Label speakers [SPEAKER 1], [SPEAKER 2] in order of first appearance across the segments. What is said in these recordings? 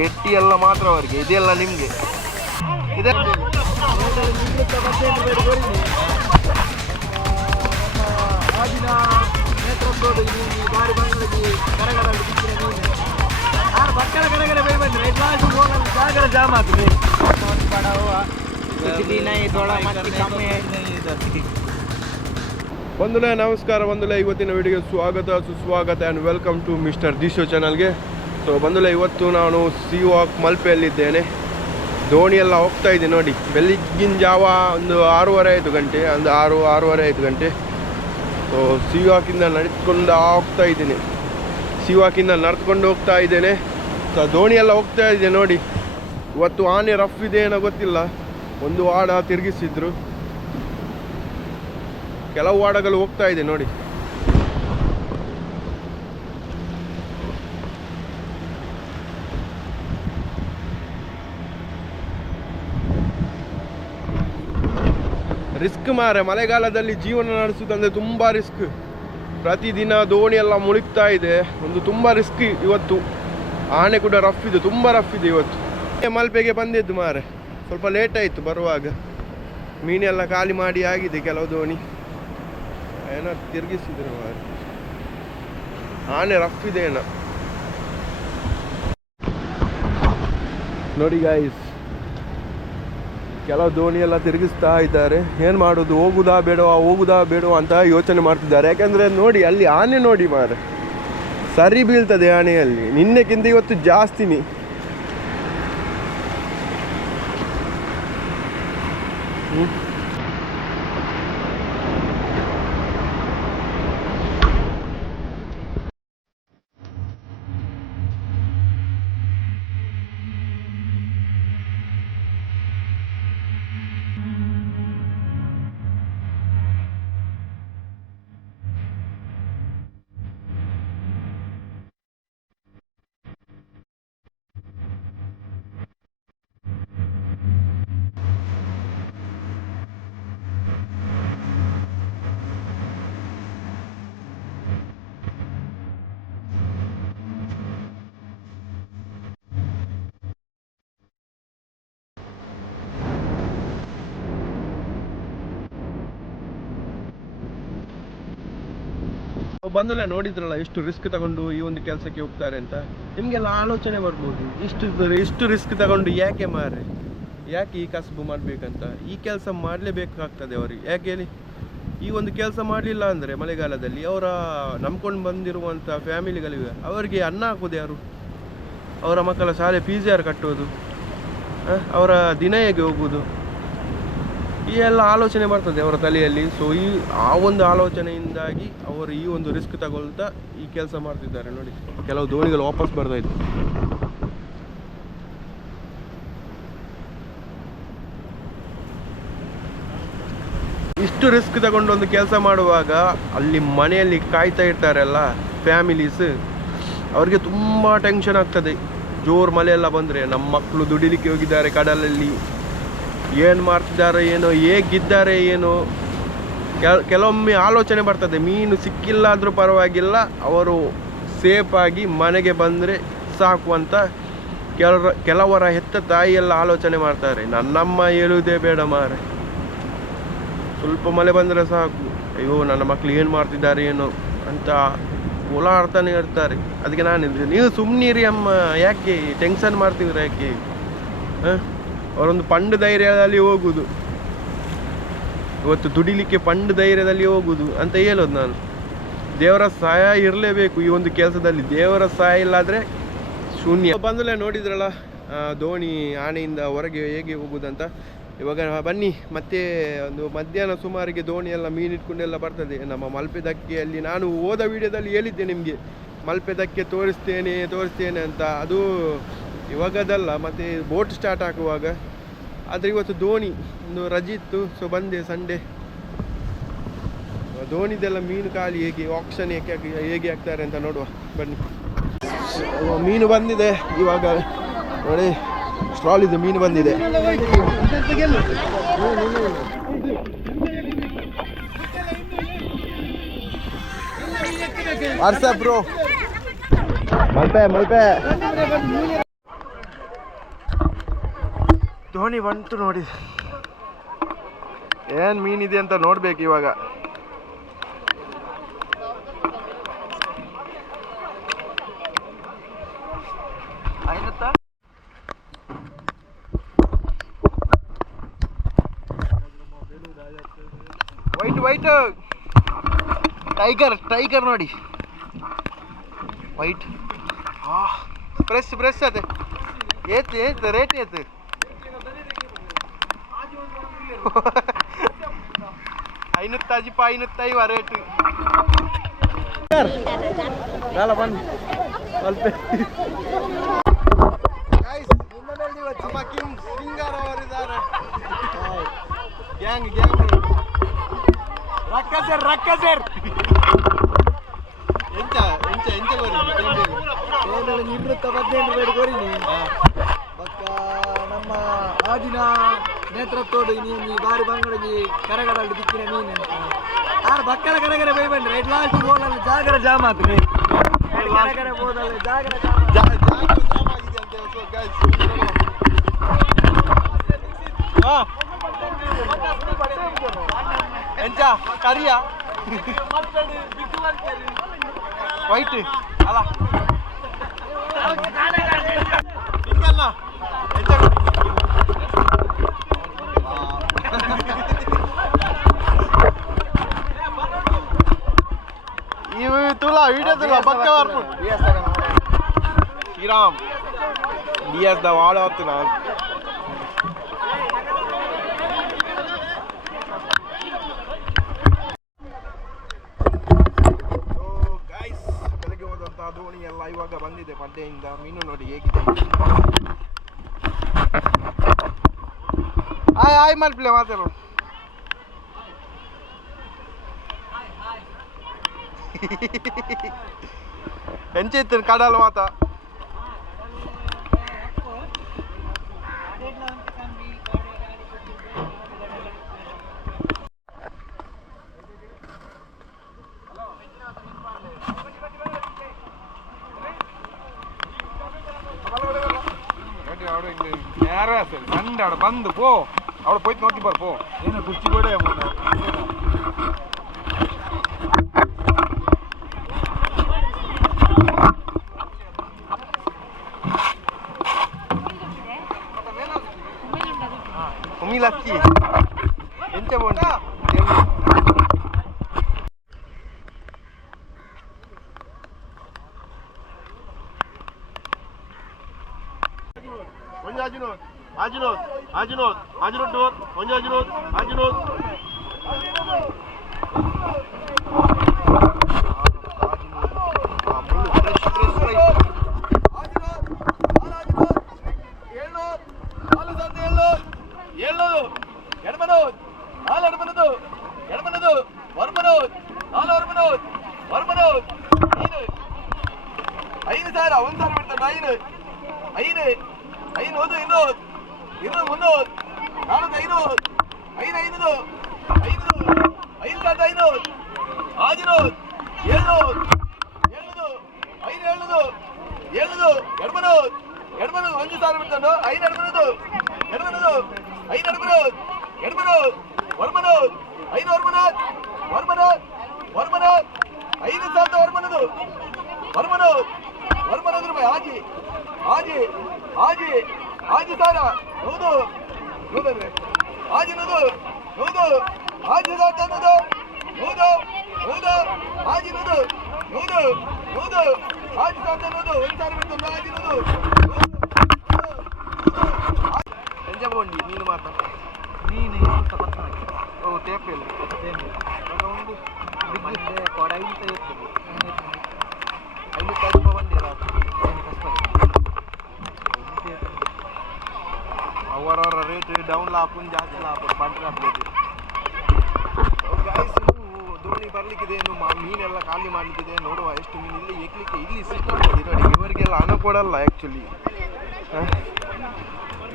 [SPEAKER 1] ಎಟ್ಟಿ ಎಲ್ಲ ಮಾತ್ರ ಅವರಿಗೆ ಇದೆಲ್ಲ ನಿಮಗೆ. ಇದೆ.
[SPEAKER 2] ನೇತೃತ್ವದ ಈ ಬಾರಿ ಬಂಗಳಿಗೆ ಜಾಮ್ ಬಕ್ಕರ ಕರಗರ ಬೈ ಬಂದ್ರೆ ಇಟ್ಲಾಸ್ ಹೋಗಲ್ಲ ಜಾಗರ ಜಾಮ್ ಆಗ್ತದೆ
[SPEAKER 1] ಬಂಧುಲೆ ನಮಸ್ಕಾರ ಒಂದುಲೇ ಇವತ್ತಿನ ವಿಡಿಯೋಗೆ ಸ್ವಾಗತ, ಸುಸ್ವಾಗತ ಆ್ಯಂಡ್ ವೆಲ್ಕಮ್ ಟು ಮಿಸ್ಟರ್ ದಿಶೋ ಚಾನಲ್ಗೆ ಸೊ ಬಂದುಲೇ ಇವತ್ತು ನಾನು ಸಿ ವಾಕ್ ಮಲ್ಪೆಯಲ್ಲಿದ್ದೇನೆ. ದೋಣಿಯೆಲ್ಲ ಹೋಗ್ತಾ ಇದ್ದೆ ನೋಡಿ. ಬೆಳಿಗ್ಗಿನ ಜಾವ ಒಂದು ಆರೂವರೆ ಐದು ಗಂಟೆ, ಒಂದು ಆರು, ಆರೂವರೆ ಐದು ಗಂಟೆ. ಸೊ ಸಿ ವಾಕಿಂದ ನಡೆದುಕೊಂಡು ಹೋಗ್ತಾ ಇದ್ದೀನಿ. ಸಿ ವಾಕಿಂದ ನಡೆದುಕೊಂಡು ಹೋಗ್ತಾ ಇದ್ದೇನೆ. ಸೊ ದೋಣಿಯೆಲ್ಲ ಹೋಗ್ತಾ ಇದೆ ನೋಡಿ. ಇವತ್ತು ಆನೆ ರಫ್ ಇದೆ ಏನೋ ಗೊತ್ತಿಲ್ಲ. ಒಂದು ವಾಡ ತಿರುಗಿಸಿದ್ರು. ಕೆಲವು ವಾಡಗಳು ಹೋಗ್ತಾ ಇದೆ, ನೋಡಿ. ರಿಸ್ಕ್ ಮಾರೆ ಮಳೆಗಾಲದಲ್ಲಿ ಜೀವನ ನಡೆಸುವುದಂದ್ರೆ ತುಂಬ ರಿಸ್ಕ್. ಪ್ರತಿದಿನ ದೋಣಿ ಎಲ್ಲ ಮುಳುಗ್ತಾ ಇದೆ, ಒಂದು ತುಂಬ ರಿಸ್ಕ್ ಇವತ್ತು. ಆನೆ ಕೂಡ ರಫ್ ಇದೆ, ತುಂಬ ರಫ್ ಇದೆ ಇವತ್ತು. ಮಲ್ಪೆಗೆ ಬಂದಿದ್ದು ಮಾರೆ ಸ್ವಲ್ಪ ಲೇಟ್ ಆಯಿತು ಬರುವಾಗ. ಮೀನೆಲ್ಲ ಖಾಲಿ ಮಾಡಿ ಆಗಿದೆ ಕೆಲವು ದೋಣಿ. ಏನೋ ತಿರುಗಿಸಿದ್ರು ಆನೆ ರಫ್ ಇದೆ ಏನೋ. ನೋಡಿ ಗಾಯ್ಸ್ ಕೆಲವು ದೋಣಿ ಎಲ್ಲ ತಿರುಗಿಸ್ತಾ ಇದ್ದಾರೆ. ಏನು ಮಾಡೋದು? ಹೋಗುದಾ ಬೇಡವಾ? ಹೋಗುದಾ ಬೇಡವಾ ಅಂತ ಯೋಚನೆ ಮಾಡ್ತಿದ್ದಾರೆ. ಯಾಕೆಂದರೆ ನೋಡಿ, ಅಲ್ಲಿ ಆನೆ ನೋಡಿ ಮಾರೆ ಸರಿ ಬೀಳ್ತದೆ ಆನೆಯಲ್ಲಿ. ನಿನ್ನೆಕ್ಕಿಂತ ಇವತ್ತು ಜಾಸ್ತಿನಿ. ಬಂದಲ್ಲ ನೋಡಿದ್ರಲ್ಲ, ಎಷ್ಟು ರಿಸ್ಕ್ ತಗೊಂಡು ಈ ಒಂದು ಕೆಲಸಕ್ಕೆ ಹೋಗ್ತಾರೆ ಅಂತ. ನಿಮಗೆಲ್ಲ ಆಲೋಚನೆ ಬರ್ಬೋದು. ಇಷ್ಟು ಇಷ್ಟು ರಿಸ್ಕ್ ತಗೊಂಡು ಯಾಕೆ ಮಾರೆ ಯಾಕೆ ಈ ಕಸಬು ಮಾಡಬೇಕಂತ? ಈ ಕೆಲಸ ಮಾಡಲೇಬೇಕಾಗ್ತದೆ ಅವರಿಗೆ. ಯಾಕೆ ಹೇಳಿ? ಈ ಒಂದು ಕೆಲಸ ಮಾಡಲಿಲ್ಲ ಅಂದರೆ ಮಳೆಗಾಲದಲ್ಲಿ ಅವರ ನಂಬ್ಕೊಂಡು ಬಂದಿರುವಂಥ ಫ್ಯಾಮಿಲಿಗಳಿವೆ. ಅವರಿಗೆ ಅನ್ನ ಹಾಕೋದು ಯಾರು? ಅವರ ಮಕ್ಕಳ ಶಾಲೆ ಫೀಸ್ ಯಾರು ಕಟ್ಟೋದು. ಅವರ ದಿನ ಹೇಗೆ ಹೋಗುವುದು ಈ ಎಲ್ಲ ಆಲೋಚನೆ ಬರ್ತದೆ ಅವರ ತಲೆಯಲ್ಲಿ. ಸೊ ಈ, ಆ ಒಂದು ಆಲೋಚನೆಯಿಂದಾಗಿ ಅವರು ಈ ಒಂದು ರಿಸ್ಕ್ ತಗೊಳ್ತಾ ಈ ಕೆಲಸ ಮಾಡ್ತಿದ್ದಾರೆ ನೋಡಿ. ಕೆಲವು ದೋಣಿಗಳು ವಾಪಸ್ ಬರ್ತಾ ಇತ್ತು ಇಷ್ಟು ರಿಸ್ಕ್ ತಗೊಂಡು ಒಂದು ಕೆಲಸ ಮಾಡುವಾಗ ಅಲ್ಲಿ ಮನೆಯಲ್ಲಿ ಕಾಯ್ತಾ ಇರ್ತಾರಲ್ಲ ಫ್ಯಾಮಿಲೀಸ್ ಅವರಿಗೆ ತುಂಬ ಟೆನ್ಷನ್ ಆಗ್ತದೆ. ಜೋರು ಮಳೆ ಎಲ್ಲ ಬಂದರೆ ನಮ್ಮ ಮಕ್ಕಳು ದುಡಿಲಿಕ್ಕೆ ಹೋಗಿದ್ದಾರೆ ಕಡಲಲ್ಲಿ. ಏನು ಮಾಡ್ತಿದ್ದಾರೆ, ಏನೋ, ಹೇಗಿದ್ದಾರೆ, ಏನು, ಕೆಲ, ಕೆಲವೊಮ್ಮೆ ಆಲೋಚನೆ ಬರ್ತದೆ. ಮೀನು ಸಿಕ್ಕಿಲ್ಲ ಆದರೂ ಪರವಾಗಿಲ್ಲ, ಅವರು ಸೇಫಾಗಿ ಮನೆಗೆ ಬಂದರೆ ಸಾಕು ಅಂತ ಕೆಲವರ ಕೆಲವರ ಹೆತ್ತ ತಾಯಿಯೆಲ್ಲ ಆಲೋಚನೆ ಮಾಡ್ತಾರೆ. ನನ್ನಮ್ಮ ಹೇಳುವುದೇ ಬೇಡ ಮಾರೆ. ಸ್ವಲ್ಪ ಮಳೆ ಬಂದರೆ ಸಾಕು. ಅಯ್ಯೋ, ನನ್ನ ಮಕ್ಕಳು ಏನು ಮಾಡ್ತಿದ್ದಾರೆ, ಏನು ಅಂತ ಓಲಾಡ್ತಾನೆ ಇರ್ತಾರೆ. ಅದಕ್ಕೆ ನಾನು ನೀವು ಸುಮ್ಮನಿರಿ ಅಮ್ಮ. ಯಾಕೆ ಟೆನ್ಷನ್ ಮಾಡ್ತೀವ್ರ ಯಾಕೆ? ಹಾಂ? ಅವರೊಂದು ಪಂಡ ಧೈರ್ಯದಲ್ಲಿ ಹೋಗುದು. ಇವತ್ತು ದುಡಿಲಿಕ್ಕೆ ಪಂಡ ಧೈರ್ಯದಲ್ಲಿ ಹೋಗುದು ಅಂತ ಹೇಳೋದು ನಾನು. ದೇವರ ಸಹಾಯ ಇರಲೇಬೇಕು ಈ ಒಂದು ಕೆಲಸದಲ್ಲಿ. ದೇವರ ಸಹಾಯ ಇಲ್ಲಾದರೆ ಶೂನ್ಯ. ಬಂದಲೇ ನೋಡಿದ್ರಲ್ಲ ದೋಣಿ ಆನೆಯಿಂದ ಹೊರಗೆ ಹೇಗೆ ಹೋಗುದಂತ. ಇವಾಗ ಬನ್ನಿ, ಮತ್ತೆ ಒಂದು ಮಧ್ಯಾಹ್ನ ಸುಮಾರಿಗೆ ದೋಣಿ ಎಲ್ಲ ಮೀನಿಟ್ಕೊಂಡೆಲ್ಲ ಬರ್ತದೆ. ನಮ್ಮ ಮಲ್ಪೆ ದಕ್ಕೆಯಲ್ಲಿ ನಾನು ಹೋದ ವಿಡಿಯೋದಲ್ಲಿ ಹೇಳಿದ್ದೆ ನಿಮಗೆ. ಮಲ್ಪೆ ದಕ್ಕೆ ತೋರಿಸ್ತೇನೆ ತೋರಿಸ್ತೇನೆ ಅಂತ. ಅದು ಇವಾಗದಲ್ಲ, ಮತ್ತೆ ಬೋಟ್ ಸ್ಟಾರ್ಟ್ ಹಾಕುವಾಗ. ಆದರೆ ಇವತ್ತು ದೋಣಿ ಒಂದು ರಜೆ ಇತ್ತು ಸೊ ಬಂದೆ ಸಂಡೆ ದೋಣಿದೆಲ್ಲ ಮೀನು ಖಾಲಿ ಹೇಗೆ ಆಕ್ಷನ್ ಹೇಗೆ ಹೇಗೆ ಆಗ್ತಾರೆ ಅಂತ ನೋಡುವ, ಬನ್ನಿ. ಮೀನು ಬಂದಿದೆ, ಇವಾಗ ನೋಡಿ ಸ್ಟ್ರಾಲ್ ಇದು ಮೀನು ಬಂದಿದೆ. WhatsApp bro Malpe Malpe. Dhoni ಬಂತು ನೋಡಿ. ಏನು ಮೀನಿದೆ ಅಂತ ನೋಡ್ಬೇಕು ಇವಾಗ. White white. ಟೈಗರ್ ಟೈಗರ್ ನೋಡಿ. ವೈಟ್. ಪ್ರೆಸ್ ಪ್ರೆಸ್ ಅದೇ. ಏತ್ ಏತ್, ರೇಟ್ ಏತ್? ಐನೂತ್ತಜಿಪ್ಪ ಐನೂತ್ತೈವ ರೇಟ್ ಕಾಲ ಬನ್ನಿ ಸ್ವಲ್ಪ ನಮ್ಮ ಕಿಂಗ್ ಸಿಂಗರ್ ಅವರಿದ್ದಾರೆ ಗ್ಯಾಂಗ್ ಗ್ಯಾಂಗ್
[SPEAKER 2] ರಕ್ಕ ಸರ್ ರಕ್ಕ ಸರ್
[SPEAKER 1] ಎಂಚ ಎಂಚ ಎಂಚ ಬರೀ
[SPEAKER 2] ಏನೆಲ್ಲ ನಿವೃತ್ತ ಹದಿನೆಂಟು ಬೇಡ ಕೋರಿನಿ ಬಕ್ಕ ನಮ್ಮ ಆದಿನ ನೇತೃತ್ವದ ನೀನು ಬಾರಿ ಬಂಗಡಿಗೆ ಕರಗಡಲ್ಲಿ ಬಿಕ್ಕಿನ ಮೀನು ಆರು ಬಕ್ಕಲ ಕರಗರ ಬೈ ಬಂದ್ರೆ ರೈಟ್ ಲಾಸ್ಟ್ ಬೋಲಲ್ಲಿ ಜಾಗರ ಜಾಮ್ ಆತು ಕರಗರ ಬೋದಲ್ಲಿ ಜಾಗರ ಜಾಮ್
[SPEAKER 1] ಎಂಚ ಕರಿಯ ವೈಟ್ ಅಲ್ಲ ಶ್ರೀರಾಮ್ ಬಿ ಎಸ್ ದ ವಾಳ ಹೊತ್ತು ನಾನು ದೋಣಿ ಎಲ್ಲ ಇವಾಗ ಬಂದಿದೆ ಪಡ್ಡೆಯಿಂದ ಮೀನು ನೋಡಿ ಹೇಗಿದೆ ಆಯ್ ಆಯ್ ಮಲ್ಪ್ಲೆ ಮಾತಾಡು. ఎంచేస్తారు కడాలు మాత
[SPEAKER 2] நேரம் சரி. சண்டை அவட பந்து போ. அவட போய் நோக்கி பாரு
[SPEAKER 1] போ. என்ன குச்சி கூட 락기 락기 진짜 뭔다
[SPEAKER 3] 아지노 아지노 아지노 아지노 아지노 아지노 아지노 ಮುನ್ನೂರು ನಾಲ್ಕು ಐನೂರು ಐದು ಐನೂರು ಐನೂರು ಐದು ಸಾವಿರದ ಐನೂರು ಆಜಿನೂರು ಏಳ್ನೂರು ಏಳ್ನೂರು ಐದು ಏಳ್ನೂರು ಏಳ್ನೂರು ಎಡಮನೋದ್ ಎಡಮನದು ಒಂದು ಸಾವಿರ ಬಿಡ್ತಾನು ಐದು ಎಡಮನದು ಎಡಮನದು ಐದು ಎಡಮನೋದ್ ಎಡಮನೋದ್ ವರ್ಮನೋದ್ ಐದು ವರ್ಮನೋದ್ ವರ್ಮನೋದ್ ವರ್ಮನೋದ್ ಐದು ಸಾವಿರದ ವರ್ಮನದು ವರ್ಮನೋದ್ ವರ್ಮನೋದ್ ರೂಪಾಯಿ ಆಜಿ ಆಜಿ ಆಜಿ
[SPEAKER 2] Ajitara, Nudu,
[SPEAKER 1] Nudu, Aji Nudu,
[SPEAKER 2] Nudu, Ajitata Nudu, Nudu, Nudu,
[SPEAKER 1] Aji Nudu, Nudu, Nudu, Ajitata Nudu, Vintar Vintar Aji Nudu, ಹಾಕ್ಬೇಕು ಗಾಯ್ಸ್ ದೋಣಿ ಬರ್ಲಿಕ್ಕಿದೆ ಏನು ಮೀನೆಲ್ಲ ಖಾಲಿ ಮಾಡ್ಲಿಕ್ಕಿದೆ. ನೋಡುವ ಎಷ್ಟು ಮೀನು. ಇಲ್ಲಿ ಏಕ್ಲಿಕ್ಕೆ ಇಲ್ಲಿ ಸಿಕ್ಕಾಡ್ಬೋದು ನೋಡಿ ಇವರಿಗೆಲ್ಲ ಹಣ ಕೊಡಲ್ಲ ಆ್ಯಕ್ಚುಲಿ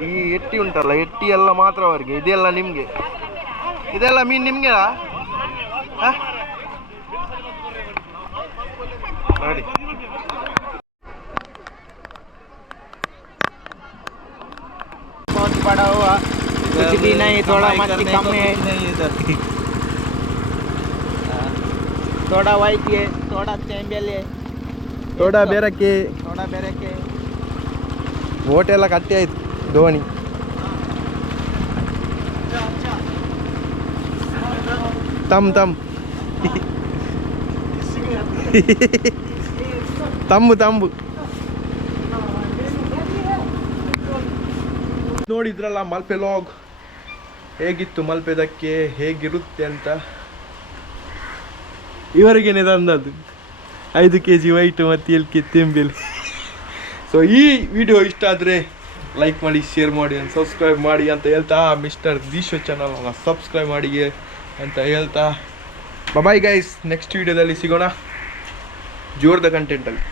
[SPEAKER 1] ಈ ಎಟ್ಟಿ ಉಂಟಲ್ಲ ಎಟ್ಟಿ ಎಲ್ಲ ಮಾತ್ರ ಅವರಿಗೆ. ಇದೆಲ್ಲ ನಿಮಗೆ. ಇದೆಲ್ಲ ಮೀನು ನಿಮಗೆ ನೋಡಿ.
[SPEAKER 4] कुछ भी नहीं थोड़ा मच्छी कम है नहीं इधर थोड़ा वाइट है थोड़ा चैंबियल है
[SPEAKER 1] ತೋಡ ಬೇರಕ್ಕೆ
[SPEAKER 4] थोड़ा बेरे के
[SPEAKER 1] ಓಟ್ ಎಲ್ಲ ಕಟ್ಟಿ ಆಯ್ತು ಧೋನಿ ತಮ್ ತಮ್ ತಂಬು ತಂಬು ನೋಡಿದ್ರಲ್ಲ ಮಲ್ಪೆ ಲಾಗ್ ಹೇಗಿತ್ತು ಮಲ್ಪೆದಕ್ಕೆ ಹೇಗಿರುತ್ತೆ ಅಂತ? ಇವರಿಗೇನೆ ತಂದದ್ದು ಐದು ಕೆ ಜಿ ವೈಟು ಮತ್ತು ಎಲ್ ಕೆ ತೆಂಬೆಲಿ. ಸೊ ಈ ವಿಡಿಯೋ ಇಷ್ಟ ಆದರೆ ಲೈಕ್ ಮಾಡಿ ಶೇರ್ ಮಾಡಿ ಅಂತ ಸಬ್ಸ್ಕ್ರೈಬ್ ಮಾಡಿ ಅಂತ ಹೇಳ್ತಾ ಮಿಸ್ಟರ್ ದೀಶೋ ಚಾನಲ್ನ ಸಬ್ಸ್ಕ್ರೈಬ್ ಮಾಡಿ ಅಂತ ಹೇಳ್ತಾ. ಬಾಯ್ ಗೈಸ್ ನೆಕ್ಸ್ಟ್ ವಿಡಿಯೋದಲ್ಲಿ ಸಿಗೋಣ. ಜೋರ್ದ ಕಂಟೆಂಟಲ್ಲಿ